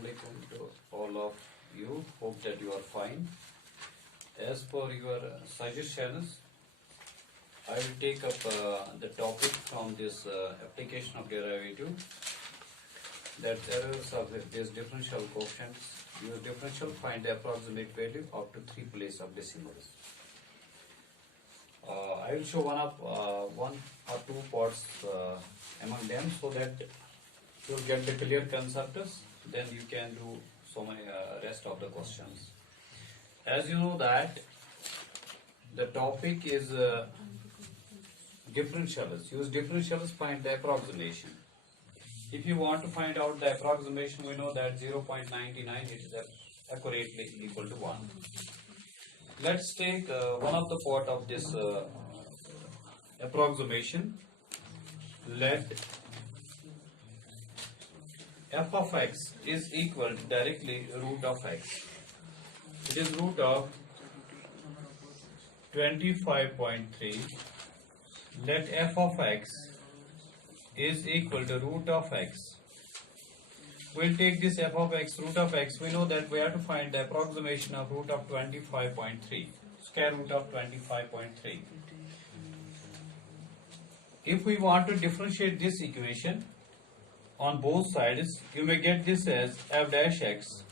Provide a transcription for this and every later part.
Assalamualaikum to all of you. Hope that you are fine. As per your suggestions, I will take up the topic from this application of derivative. That errors of this differential coefficients. Use differential, find the approximate value up to 3 places of decimals. I will show one or two parts among them so that you will get the clear concepts. Then you can do so many rest of the questions. As you know that the topic is differentials. Use differentials, find the approximation. If you want to find out the approximation, we know that 0.99 is accurately equal to 1. Let's take one of the part of this approximation. Let f of x is equal to directly root of x. It is root of 25.3. Let f of x is equal to root of x. We'll take this f of x, root of x. We know that we have to find the approximation of root of 25.3, square root of 25.3. If we want to differentiate this equation on both sides, you may get this as f dash x,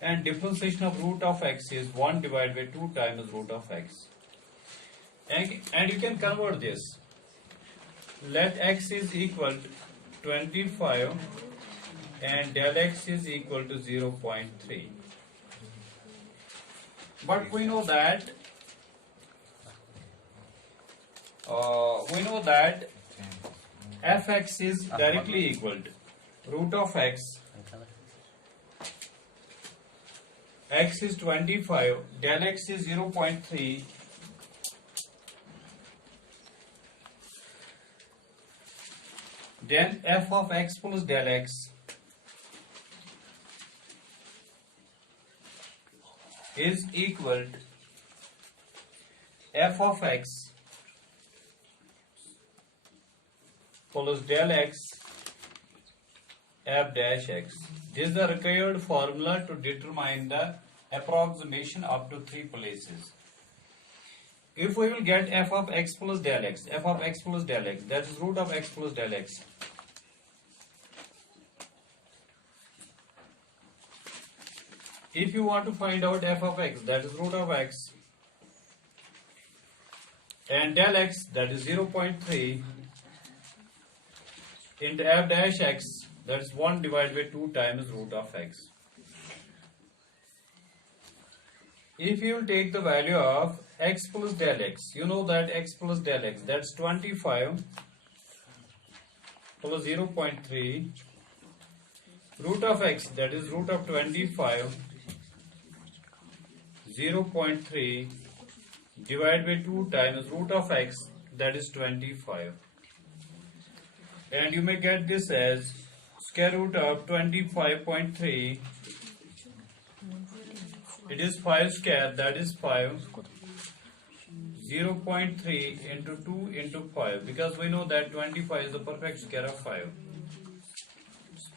and differentiation of root of x is 1 divided by 2 times root of x. And you can convert this. Let x is equal to 25 and del x is equal to 0.3. But we know that fx is directly equal to root of x. X is 25, del x is 0.3. Then f of x plus del x is equal to f of x plus del x f dash x. This is the required formula to determine the approximation up to 3 places. If we will get f of x plus del x, f of x plus del x, that is root of x plus del x. If you want to find out f of x, that is root of x, and del x, that is 0.3, into f dash x, that is 1 divided by 2 times root of x. If you take the value of x plus del x, you know that x plus del x, that's 25 plus 0.3, root of x, that is root of 25, 0.3 divided by 2 times root of x, that is 25. And you may get this as square root of 25.3. It is 5 square, that is 5. 0.3 into 2 into 5, because we know that 25 is the perfect square of 5.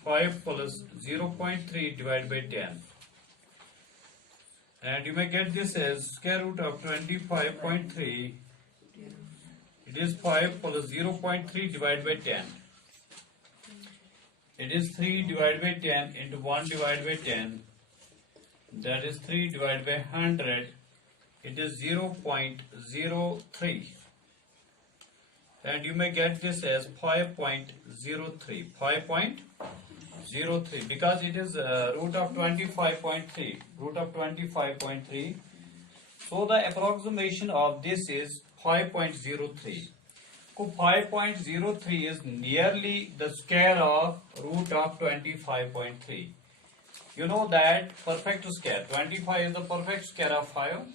5 plus 0.3 divided by 10. And you may get this as square root of 25.3. It is 5 plus 0.3 divided by 10. It is 3 divided by 10 into 1 divided by 10. That is 3 divided by 100. It is 0.03. And you may get this as 5.03. 5.03, because it is root of 25.3. Root of 25.3. So the approximation of this is 5.03. So 5.03 is nearly the square of root of 25.3. You know that perfect square, 25 is the perfect square of 5,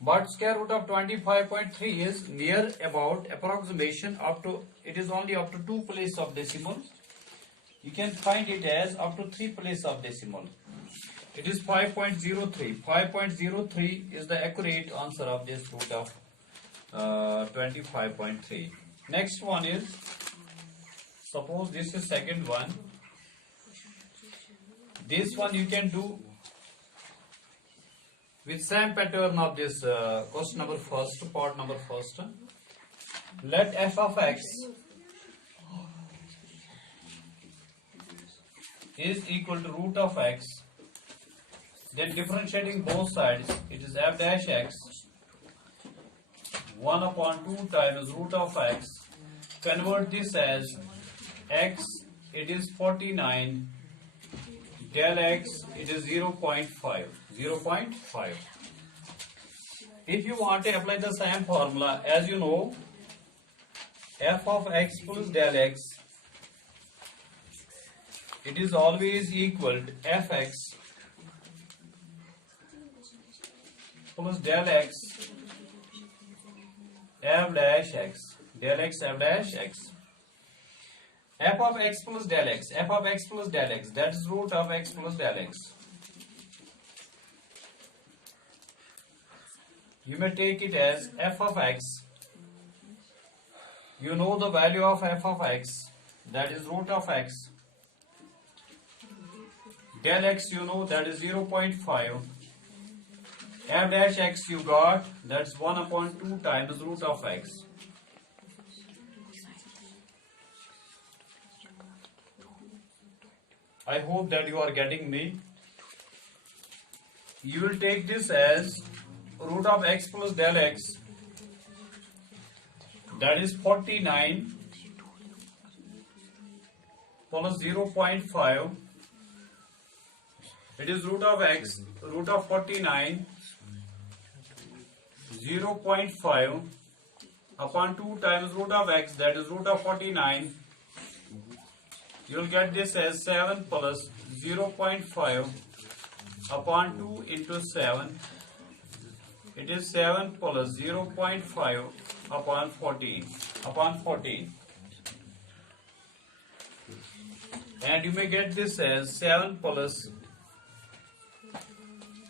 but square root of 25.3 is near about approximation up to, it is only up to 2 places of decimal. You can find it as up to 3 places of decimal. It is 5.03. 5.03 is the accurate answer of this root of 25.3. Next one is, suppose this is second one. This one you can do with same pattern of this question number first, part number first. Let f of x is equal to root of x. Then differentiating both sides, it is f dash x 1 upon 2 times root of x. Convert this as x, it is 49. Del x, it is 0.5. 0.5. If you want to apply the same formula, as you know, f of x plus del x, it is always equal to fx plus del x f dash x. Del x f dash x. F of x plus del x. F of x plus del x. That is root of x plus del x. You may take it as f of x. You know the value of f of x. That is root of x. Del x you know that is 0.5. F dash x you got, that's 1 upon 2 times root of x. I hope that you are getting me. You will take this as root of x plus del x, that is 49 plus 0.5. It is root of x, root of 49, 0.5 upon 2 times root of x, that is root of 49. You will get this as 7 plus 0.5 upon 2 into 7. It is 7 plus 0.5 upon 14. And you may get this as 7 plus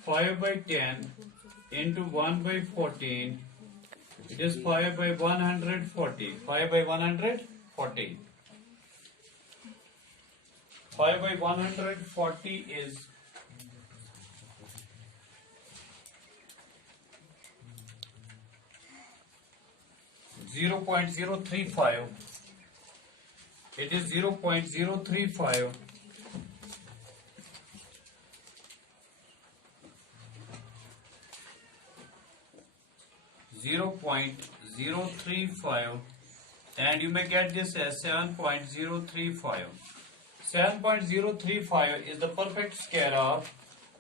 5 by 10 into 1 by 14. It is 5 by 140. 5 by 140. 5 by 140 is 0.035. It is 0.035. 0.035, and you may get this as 7.035. 7.035 is the perfect square of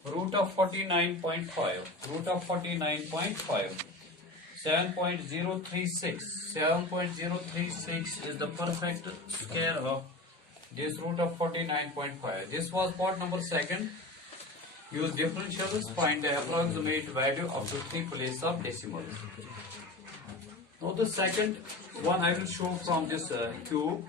root of 49.5. Root of 49.5. 7.036. 7.036 is the perfect square of this root of 49.5. This was part number 2. Use differentials, find the approximate value of the 3 places of decimals. Now the second one I will show from this cube.